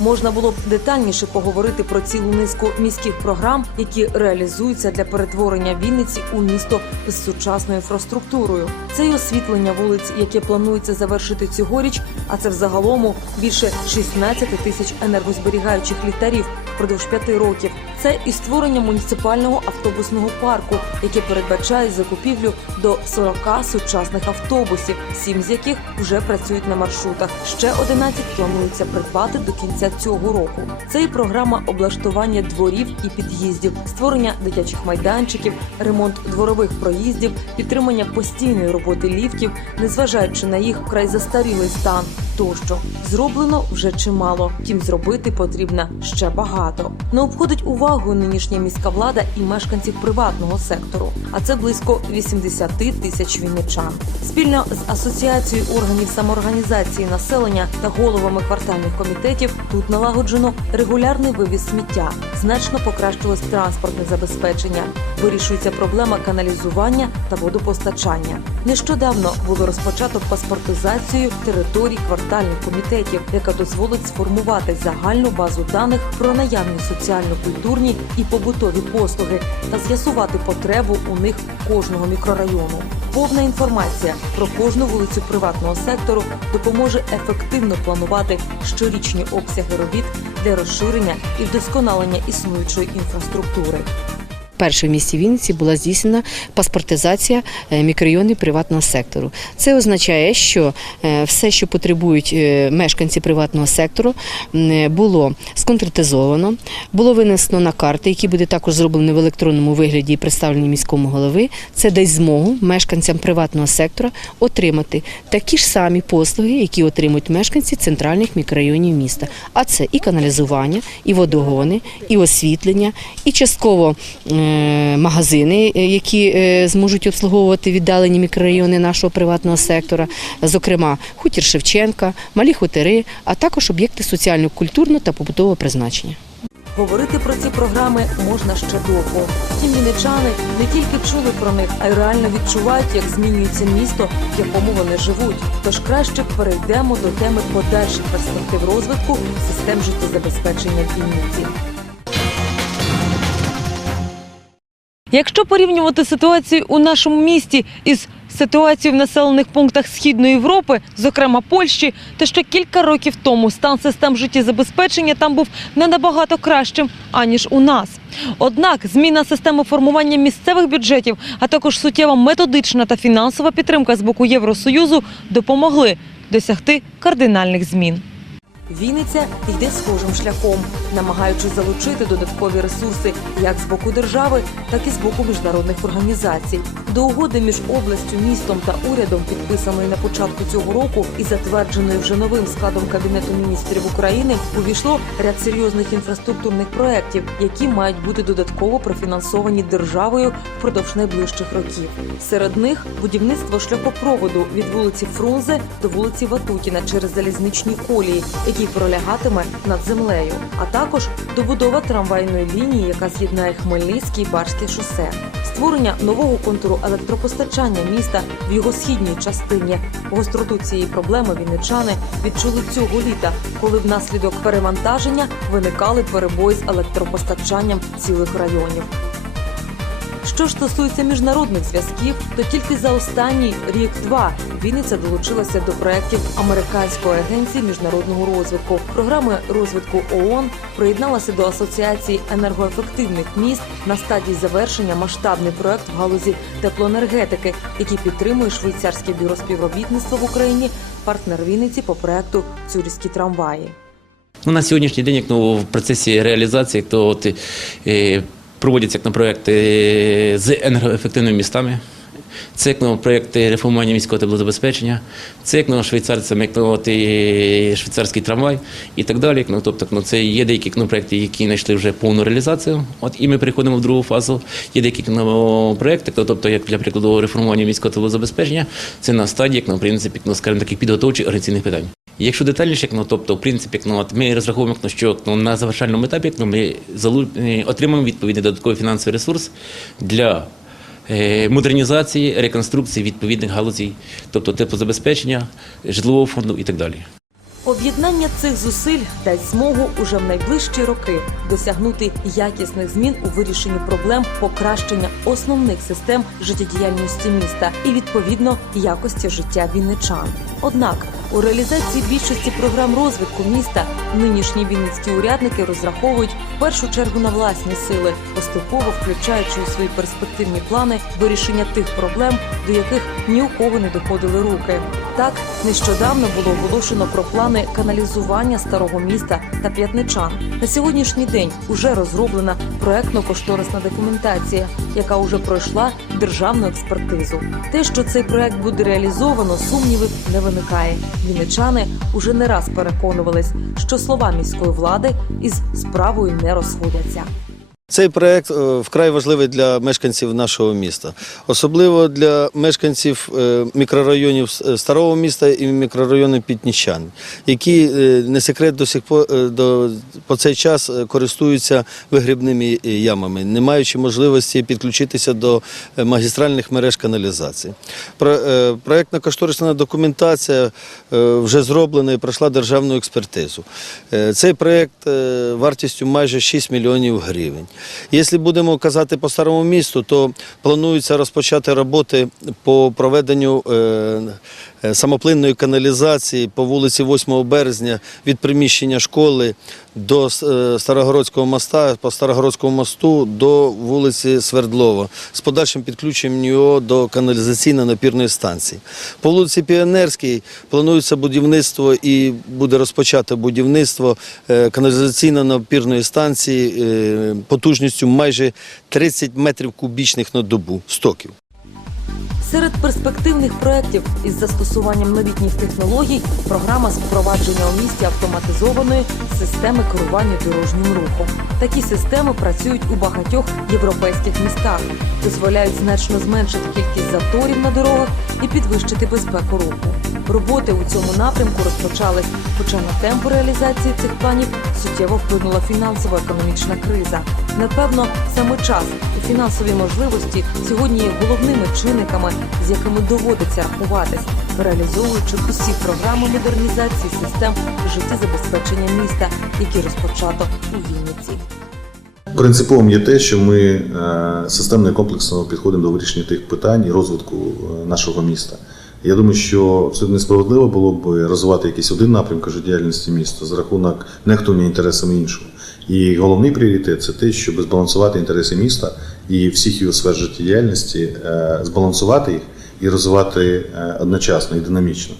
можна було б детальніше поговорити про цілу низку міських програм, які реалізуються для перетворення Вінниці у місто з сучасною інфраструктурою. Це й освітлення вулиць, яке планується завершити цьогоріч, а це взагалому більше 16 тисяч енергозберігаючих ліхтарів впродовж п'яти років. Це і створення муніципального автобусного парку, яке передбачає закупівлю до 40 сучасних автобусів, сім з яких вже працюють на маршрутах. Ще 11 планується придбати до кінця цього року. Це і програма облаштування дворів і під'їздів, створення дитячих майданчиків, ремонт дворових проїздів, підтримання постійної роботи ліфтів, незважаючи на їх вкрай застарілий стан. Тощо зроблено вже чимало, втім зробити потрібно ще багато. Не обходить увагою нинішня міська влада і мешканців приватного сектору, а це близько 80 тисяч вінничан. Спільно з асоціацією органів самоорганізації населення та головами квартальних комітетів тут налагоджено регулярний вивіз сміття, значно покращилось транспортне забезпечення, вирішується проблема каналізування та водопостачання. Нещодавно було розпочато паспортизацію територій квартальних комітетів, яка дозволить сформувати загальну базу даних про наявні соціально-культурні і побутові послуги та з'ясувати потребу у них кожного мікрорайону. Повна інформація про кожну вулицю приватного сектору допоможе ефективно планувати щорічні обсяги робіт для розширення і вдосконалення існуючої інфраструктури. Перше в місті Вінниці була здійснена паспортизація е, мікрорайонів приватного сектору. Це означає, що е, все, що потребують е, мешканці приватного сектору, було сконкретизовано, було винесено на карти, які буде також зроблені в електронному вигляді і представлені міському голови. Це дасть змогу мешканцям приватного сектора отримати такі ж самі послуги, які отримують мешканці центральних мікрорайонів міста. А це і каналізування, і водогони, і освітлення, і частково магазини, е, які е, зможуть обслуговувати віддалені мікрорайони нашого приватного сектора, зокрема хутір Шевченка, малі хутори, а також об'єкти соціально-культурного та побутового призначення. Говорити про ці програми можна ще довго. Втім, вінничани не тільки чули про них, а й реально відчувають, як змінюється місто, в якому вони живуть. Тож краще перейдемо до теми подальших перспектив розвитку систем життєзабезпечення в Вінниці. Якщо порівнювати ситуацію у нашому місті із ситуацією в населених пунктах Східної Європи, зокрема Польщі, то ще кілька років тому стан систем життєзабезпечення там був не набагато кращим, аніж у нас. Однак зміна системи формування місцевих бюджетів, а також суттєва методична та фінансова підтримка з боку Євросоюзу допомогли досягти кардинальних змін. Вінниця йде схожим шляхом, намагаючись залучити додаткові ресурси як з боку держави, так і з боку міжнародних організацій. До угоди між областю, містом та урядом, підписаної на початку цього року і затвердженої вже новим складом кабінету міністрів України, увійшло ряд серйозних інфраструктурних проєктів, які мають бути додатково профінансовані державою впродовж найближчих років. Серед них будівництво шляхопроводу від вулиці Фрунзе до вулиці Ватутіна через залізничні колії, який пролягатиме над землею, а також добудова трамвайної лінії, яка з'єднає Хмельницький і Барське шосе. Створення нового контуру електропостачання міста в його східній частині. Гостроту цієї проблеми вінничани відчули цього літа, коли внаслідок перевантаження виникали перебої з електропостачанням цілих районів. Що ж стосується міжнародних зв'язків, то тільки за останній рік-два Вінниця долучилася до проєктів Американської агенції міжнародного розвитку, програми розвитку ООН, приєдналася до асоціації енергоефективних міст на стадії завершення масштабний проект в галузі теплоенергетики, який підтримує швейцарське бюро співробітництва в Україні, партнер Вінниці по проекту Цюрівські трамваї. Ну, на сьогоднішній день, як ну, в процесі реалізації, то от, е, проводяться на проекти з енергоефективними містами. Це ну, проєкти реформування міського теплозабезпечення, це як ну, швейцарцям, як ну, от, швейцарський трамвай і так далі. Ну, тобто, ну, це є деякі ну, проєкти, які знайшли вже повну реалізацію. От, і ми переходимо в другу фазу. Є деякі ну, проєкти, то, тобто, як для прикладу, реформування міського теплозабезпечення, це на стадії, як, ну, в принципі, ну, скажімо, таких підготовчих організаційних питань. Якщо детальніше, ну, тобто, в принципі, ну, от ми розраховуємо, ну, що ну, на завершальному етапі ну, ми е, отримаємо відповідний додатковий фінансовий ресурс для е, модернізації, реконструкції відповідних галузей, тобто теплозабезпечення, житлового фонду і так далі. Об'єднання цих зусиль дасть змогу уже в найближчі роки досягнути якісних змін у вирішенні проблем покращення основних систем життєдіяльності міста і відповідно якості життя вінничан. Однак у реалізації більшості програм розвитку міста нинішні вінницькі урядники розраховують в першу чергу на власні сили, поступово включаючи у свої перспективні плани вирішення тих проблем, до яких ні у кого не доходили руки. Так нещодавно було оголошено про плани каналізування старого міста та п'ятничан. На сьогоднішній день уже розроблена проектно-кошторисна документація, яка уже пройшла державну експертизу. Те, що цей проект буде реалізовано, сумнівів не виникає. Вінничани уже не раз переконувались, що слова міської влади із справою не розходяться. Цей проект е, вкрай важливий для мешканців нашого міста, особливо для мешканців е, мікрорайонів старого міста і мікрорайону Пітніщан, які е, не секрет до сих по, е, до цей час е, користуються вигрібними е, ямами, не маючи можливості підключитися до е, магістральних мереж каналізації. Про- е, Проектно-кошторисна документація е, вже зроблена і пройшла державну експертизу. Е, Цей проект е, вартістю майже 6 мільйонів гривень. Якщо будемо казати по старому місту, то планується розпочати роботи по проведенню е, е, самоплинної каналізації по вулиці 8 березня від приміщення школи до е, Старогородського моста, по Старогородському мосту до вулиці Свердлова з подальшим підключенням нього до каналізаційно-напірної станції. По вулиці Піонерській планується будівництво і буде розпочато будівництво е, каналізаційно-напірної станції е, потужністю майже 30 метрів кубічних на добу стоків. Серед перспективних проєктів із застосуванням новітніх технологій програма з впровадження у місті автоматизованої системи керування дорожнім рухом. Такі системи працюють у багатьох європейських містах, дозволяють значно зменшити кількість заторів на дорогах і підвищити безпеку руху. Роботи у цьому напрямку розпочались, хоча на темпи реалізації цих планів суттєво вплинула фінансово-економічна криза. Напевно, саме час і фінансові можливості сьогодні є головними чинниками, з якими доводиться рахуватись, реалізовуючи усі програми модернізації систем життєзабезпечення міста, які розпочато у Вінниці. Принциповим є те, що ми е, системно і комплексно підходимо до вирішення тих питань і розвитку е, нашого міста. Я думаю, що абсолютно несправедливо було б розвивати якийсь один напрямок життєдіяльності міста за рахунок нехтування інтересами іншого. І головний пріоритет це те, щоб збалансувати інтереси міста і всіх його сфер життєдіяльності, е, збалансувати їх і розвивати е, одночасно і динамічно.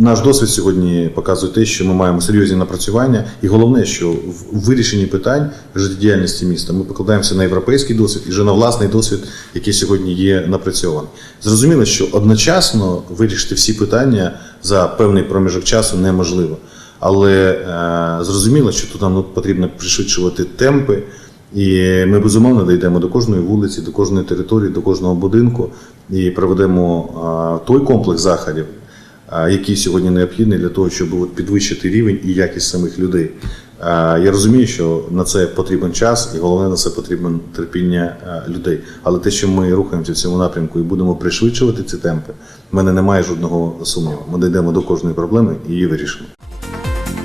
Наш досвід сьогодні показує те, що ми маємо серйозні напрацювання, і головне, що в вирішенні питань життєдіяльності міста ми покладаємося на європейський досвід і вже на власний досвід, який сьогодні є напрацьований. Зрозуміло, що одночасно вирішити всі питання за певний проміжок часу неможливо. Але е, зрозуміло, що тут нам ну, потрібно пришвидшувати темпи, і ми безумовно дійдемо до кожної вулиці, до кожної території, до кожного будинку і проведемо е, той комплекс заходів, який сьогодні необхідний для того, щоб підвищити рівень і якість самих людей. Я розумію, що на це потрібен час, і головне на це потрібен терпіння людей. Але те, що ми рухаємося в цьому напрямку і будемо пришвидшувати ці темпи, в мене немає жодного сумніву. Ми дійдемо до кожної проблеми і її вирішимо.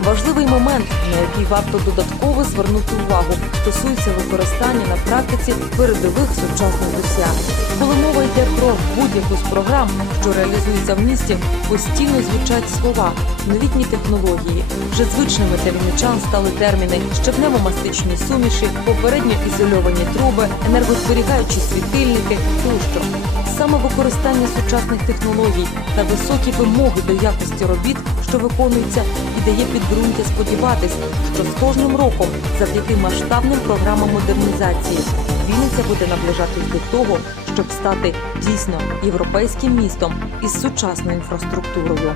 Важливий момент, на який варто додатково звернути увагу, стосується використання на практиці передових сучасних досягнень. Коли мова йде про будь-яку з програм, що реалізується в місті, постійно звучать слова, новітні технології. Вже звичними для вінничан стали терміни щебнево-мастичні суміші, попередньо ізольовані труби, енергозберігаючі світильники тощо. Саме використання сучасних технологій та високі вимоги до якості робіт, що виконуються, і дає підґрунтя сподіватись, що з кожним роком, завдяки масштабним програмам модернізації, Вінниця буде наближатись до того, щоб стати дійсно європейським містом із сучасною інфраструктурою.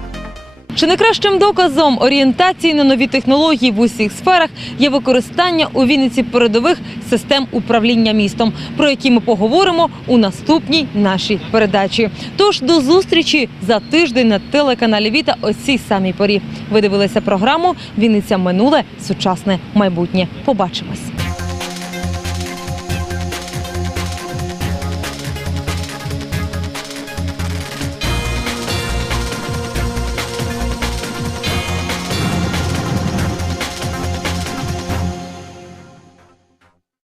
Чи найкращим доказом орієнтації на нові технології в усіх сферах є використання у Вінниці передових систем управління містом, про які ми поговоримо у наступній нашій передачі. Тож до зустрічі за тиждень на телеканалі Віта о цій самій порі. Ви дивилися програму Вінниця минуле сучасне майбутнє. Побачимось.